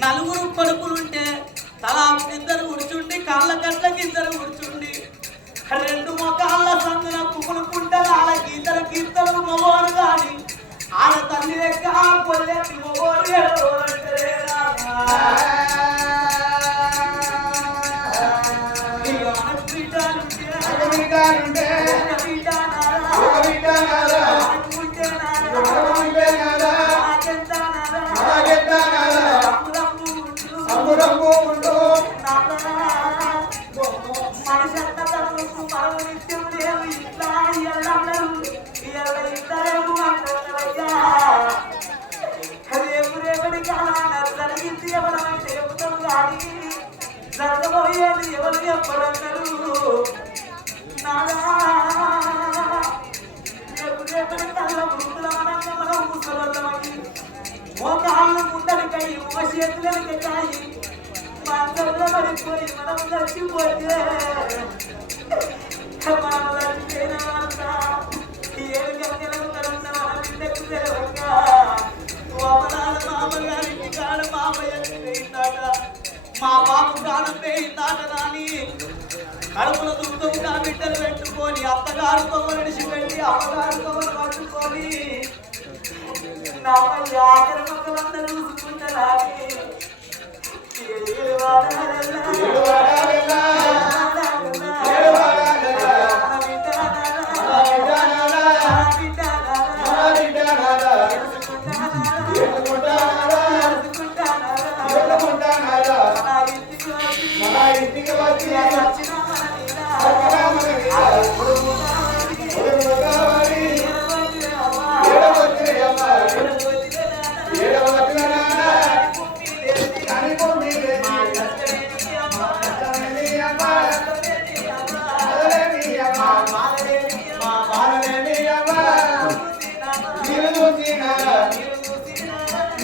నలుగురు కొడుకులుంటే తలా ఇద్దరు కూర్చుండి కాళ్ళ గట్లకి ఇద్దరు కూర్చుండి. రెండు మొక్కల సందున కుకులు కుంటే వాళ్ళ గీతల గీతలు మొగోరు కానీ ఆడ తల్లి లెక్క కొల్లెత్తి మొగోరు తోలియ పరకరు నాడా మోకాళ్ళు ముందరికై ఒక చేతులకి కాయి మంత్రంలో పడిపోయి మనం చచ్చిపోతే మనం చచ్చిపోయిన వాళ్ళ ఏడు గంటలకు కలిసిన వాళ్ళ బిడ్డకు తెలియక మామగారి కాడ మామయ్య మా బాబు ప్రాణం పోయిందాట రాని కడుపులో దుఃఖంగా బిడ్డలు పెట్టుకొని అత్తగారు కొమ్మలు విడిచిపెట్టి అమ్మగారు కొమ్మలు పట్టుకొని నా మళ్ళీ ఆఖరి మొక్కలందరూ చూసుకుంటారాని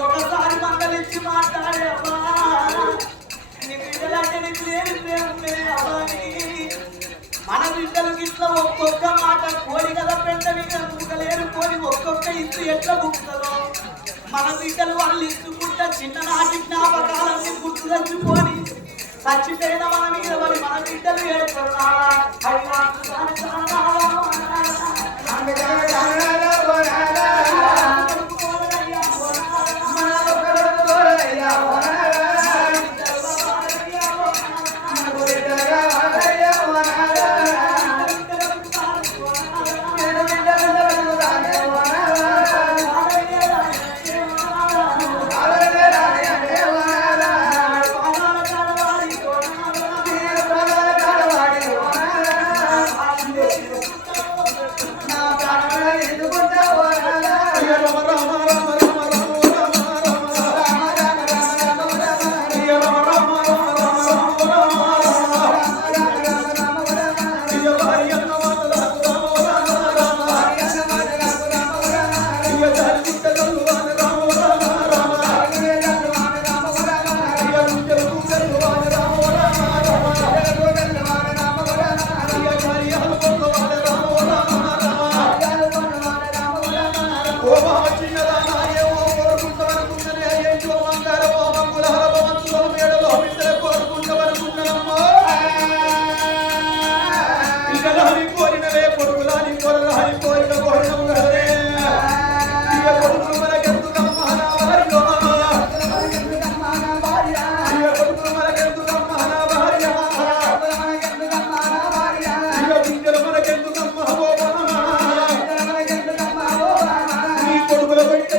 ఒకసారి మంగళించి మాట్లాడే అవ్వా నీ బిడ్డలంటే నీకు లేని ప్రేమ మన బిడ్డలకి ఇట్లా ఒక్కొక్క మాట కోరి కదా పెట్ట మీద బుక్కలేరు కోరి ఒక్కొక్క ఇల్లు ఎట్లా బుక్కుతుందో మన బిడ్డలు వాళ్ళు ఇచ్చుకుంటా చిన్ననాటి జ్ఞాపకాలన్నీ గుర్తు తెచ్చుకొని చచ్చిపోయిన మన మీద మరి మన బిడ్డలు ఏడుతున్నారా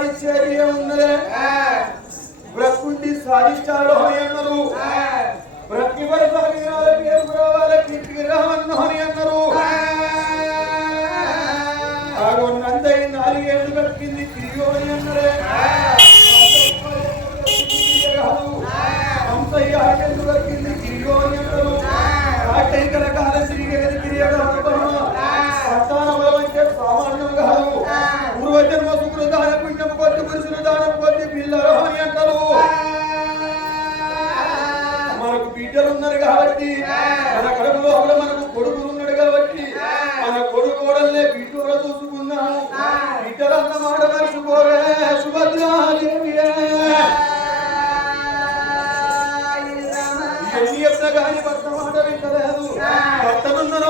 సత్య సాధించేది ఏమున్నదే బ్రతుకుండి సాధించాడు అని అన్నారు.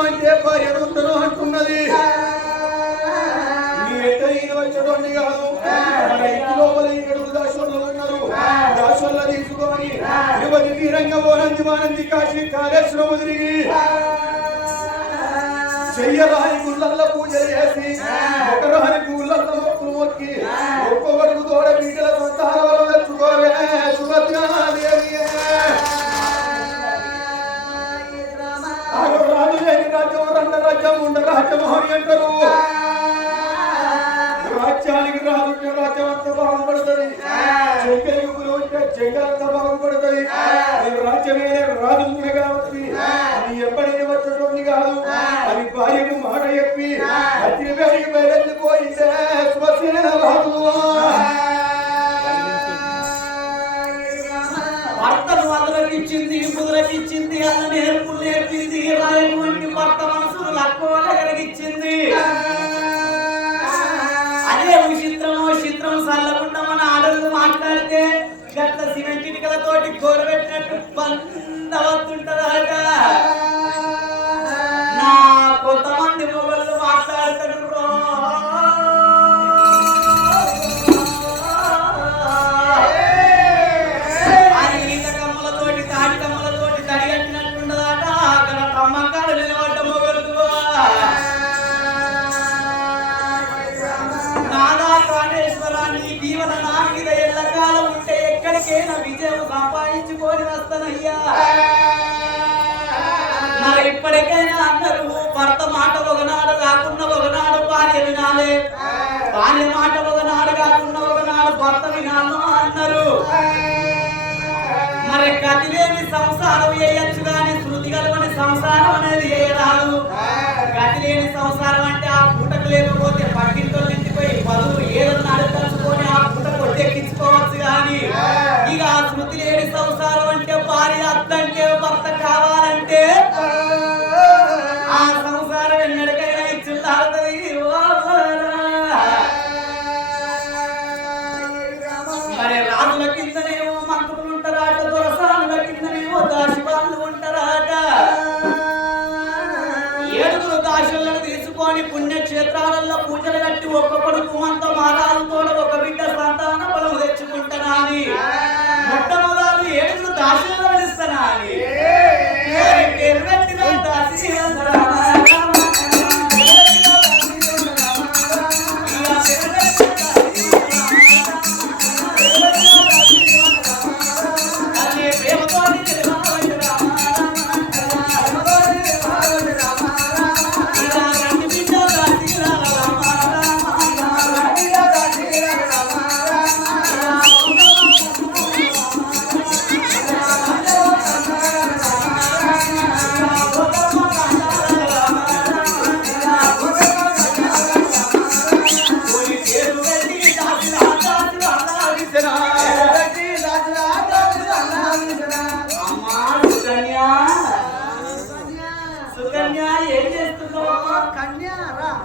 అంటే భార్యనున్నను అంటున్నది. నీ వెంట ఈయన వచ్చేటోండి కాదు మన ఇంటి లోపల ఏడుగురు దాసోళ్ళు ఉన్నారు. దాసోళ్ళ తీసుకొని తిరుపతి తీరంగ మానంది కాశీ కాళేశ్వరము తిరిగి చెయ్యరాని గుళ్ళల్లో పూజలు చేసి ఒకరాని గుళ్ళల్లో మొక్కులు మొక్కి రాజ్యం ఉండ రాజ్యం అని అంటారు రాజ్యానికి రాజు రాజ్యం అంతా బాగుపడుతుంది చెంగలిగులు ఉంటే చెంగలంతా బాగుపడుతుంది నేను రాజ్యమే రాజు కాబట్టి నీ ఎప్పటికీ వచ్చేటోని కాదు. అని భార్యకు మాట చెప్పి అతిని బయలుపోయిందే స్వసేన రాజు వదలకిచ్చింది ముదలకిచ్చింది అన్న నేర్పులు నేర్పింది రాయటువంటి తోటి ఇటుకలతోటి గోరబెట్టినట్టు బందవద్దుంటదాక ఎక్కడికైనా విజయం సంపాదించుకొని వస్తానయ్యా. మరి ఇప్పటికైనా అందరూ భర్త మాట ఒకనాడు కాకుండా ఒకనాడు భార్య వినాలే. భార్య మాట ఒకనాడు కాకుండా ఒకనాడు భర్త వినాను అన్నారు. మరి గతిలేని సంసారం వేయచ్చు కానీ శృతి కలవని సంసారం అనేది వేయరాదు గతిలేని సంసారం అంటే ఆ పూటకు లేకపోతే పక్కింటో పుణ్యక్షేత్రాలలో పూజలు కట్టి ఒక్క చేస్తున్నావు